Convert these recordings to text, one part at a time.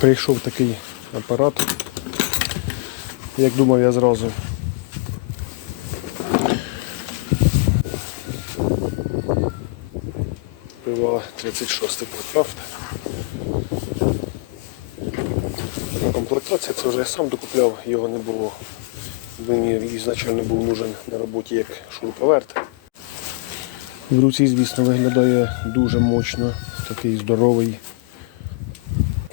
Прийшов такий апарат. Як думав я зразу. Пива 36 Подкрафт. Комплектація це вже я сам докупляв, його не було. Мені ізначально був нужен на роботі як шуруповерт. В руці, звісно, виглядає дуже мощно, такий здоровий.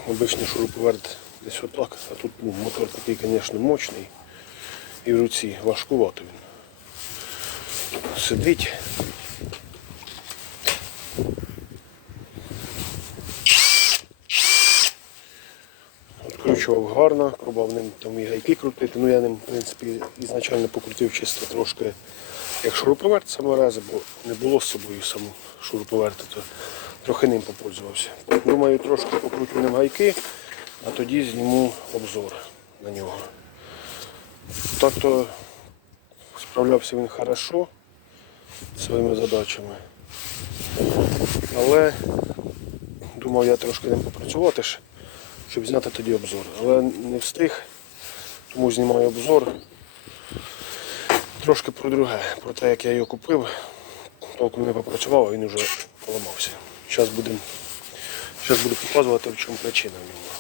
Обичний шуруповерт десь отак, а тут ну, мотор такий, звісно, мощний. І в руці важкувато він. Сидить. Відкручував гарно, пробував ним там і гайки крутити. Ну я ним, в принципі, ізначально покрутив чисто трошки як шуруповерт саморази, бо не було з собою саму шуруповерта, то трохи ним попользувався. Думаю, трошки покрутю ним гайки, а тоді зніму обзор на нього. Так то справлявся він хорошо своїми задачами. Але думав я трошки ним попрацювати щоб зняти тоді обзор. Але не встиг, тому знімаю обзор. Трошки про друге, про те, як я його купив, толком не попрацював, а він вже поламався. Зараз будемо зараз буду показувати, в чому причина в нього.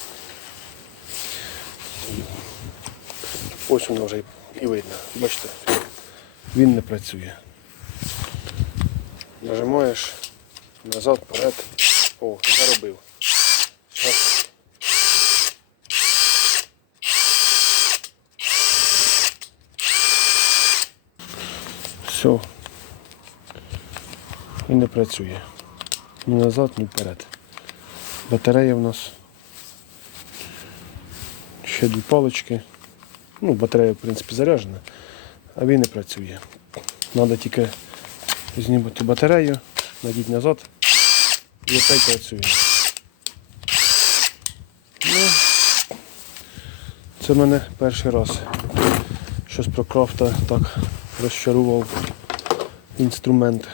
Ось воно вже і видно. Бачите, він не працює. Нажимаєш назад, вперед. О, заробив. Щас. Все. І не працює. Ні назад, ні вперед. Батарея в нас. Ще дві палички. Ну, батарея, в принципі, заряджена, а він не працює. Треба тільки знімати батарею, надіти назад і опять працює. Ну, це мене перший раз. Щось про крафта так розчарував інструмент.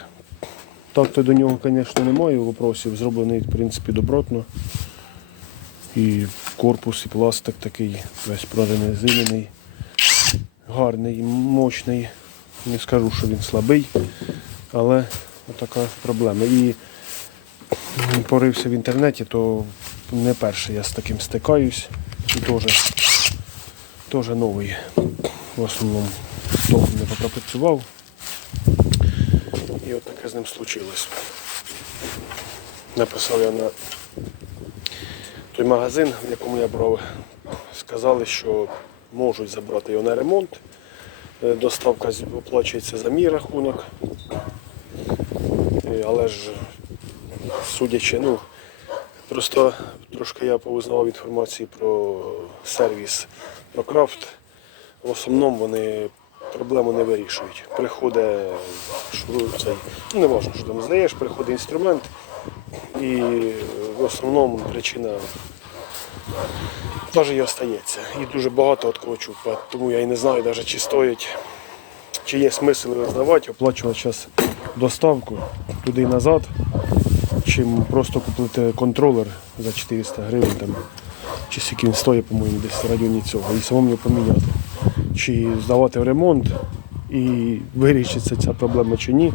Так то до нього, звісно, немає вопросів. Зроблений, в принципі, добротно. І корпус, і пластик такий, весь прорезинений, гарний, мощний. Не скажу, що він слабий, але така проблема. І порився в інтернеті, то не перший я з таким стикаюсь. І теж новий. В основному довго не попрацював. І от таке з ним случилось. Написав я на той магазин, в якому я брав, сказали, що можуть забрати його на ремонт. Е, Доставка оплачується за мій рахунок. Е, Але ж, судячи, ну, просто трошки я повизнавав інформації про сервіс ProCraft. В основному вони проблему не вирішують. Приходить шуру, цей, ну не важливо, що там здаєш, приходить інструмент і в основному причина теж і остається. І дуже багато от тому я і не знаю навіть чи стоїть, чи є смисл його здавати, оплачувати зараз доставку туди і назад, чим просто купити контролер за 400 гривень там, чи скільки він стоїть, по-моєму, десь в районі цього, і самому його поміняти. Чи здавати в ремонт і вирішиться ця проблема чи ні,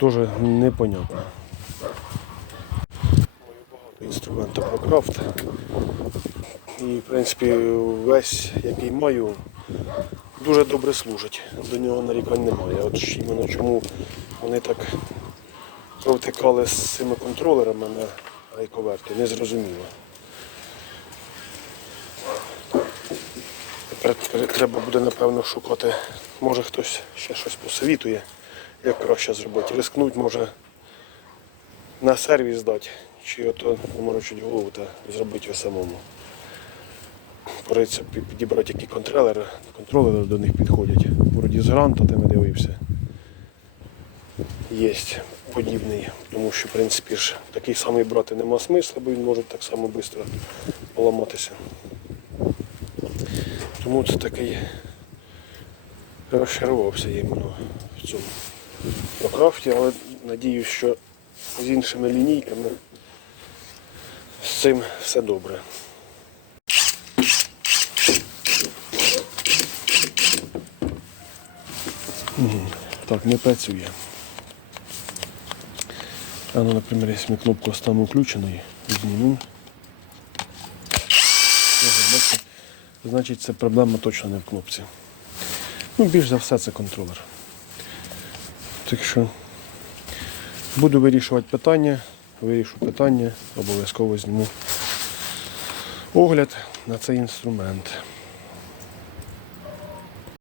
теж непонятно. Інструменту ProCraft. І, в принципі, весь, який маю, дуже добре служить. До нього нарікань немає. От іменно чому вони так провтикали з цими контролерами на айковерті, не зрозуміло. Треба буде, напевно, шукати, може хтось ще щось посовітує, як краще зробити. Рискнуть, може на сервіс здати, чи ото наморочить голову та зробити його самому. Пориться підібрати які контролери, контролери до них підходять. Вроді з гранта там я дивився. Є подібний, тому що в принципі ж такий самий брати нема смисла, бо він може так само швидко поламатися. Тому це такий розчарувався іменно в цьому прокрафті, але надію, що з іншими лінійками з цим все добре. Так, не працює. А ну, наприклад, я ми кнопку оставимо включеною, зніму. Значить, це проблема точно не в хлопці. Ну, більш за все, це контролер. Так що буду вирішувати питання, вирішу питання, обов'язково зніму огляд на цей інструмент.